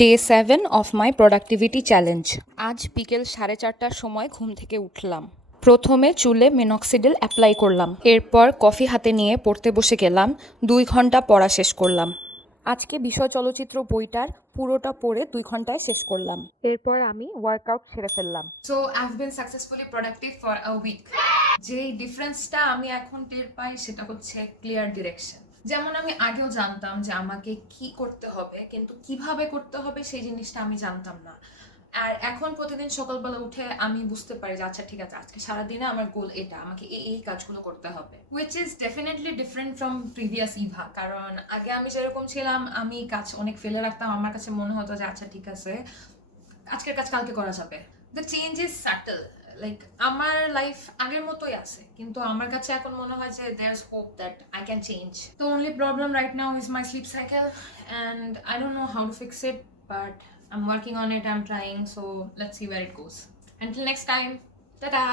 Day 7 of my productivity challenge. আজ বিকেল 4:30টার সময় ঘুম থেকে উঠলাম। প্রথমে চুলে মিনক্সিডিল অ্যাপ্লাই করলাম, এরপর কফি হাতে নিয়ে পড়তে বসে গেলাম। 2 ঘন্টা পড়া শেষ করলাম। আজকে বিষয় চলচ্চিত্র বইটার পুরোটা পড়ে 2 ঘন্টায় শেষ করলাম। এরপর আমি ওয়ার্কআউট সেরে ফেললাম। So I have been successfully productive for a week. যেই ডিফারেন্সটা আমি এখন টের পাই সেটা হচ্ছে ক্লিয়ার ডিরেকশন। যেমন আমি আগেও জানতাম যে আমাকে কি করতে হবে, কিন্তু কিভাবে করতে হবে সেই জিনিসটা আমি জানতাম না। আর এখন প্রতিদিন সকালবেলা উঠে আমি বুঝতে পারি যে আচ্ছা ঠিক আছে, আজকে সারাদিনে আমার গোল এটা, আমাকে এই কাজগুলো করতে হবে, which is definitely different from previous Eva. কারণ আগে আমি যেরকম ছিলাম, আমি কাজ অনেক ফেলে রাখতাম, আমার কাছে মনে হতো যে আচ্ছা ঠিক আছে, আজকের কাজ কালকে করা যাবে। The change is subtle. Like আমার লাইফ আগের মতোই আছে, কিন্তু আমার কাছে এখন মনে হয় যে there's hope that I can change. The only problem right now is my sleep cycle, and I don't know how to fix it, but I'm working on it, I'm trying, so let's see where it goes. Until next time, ta-da!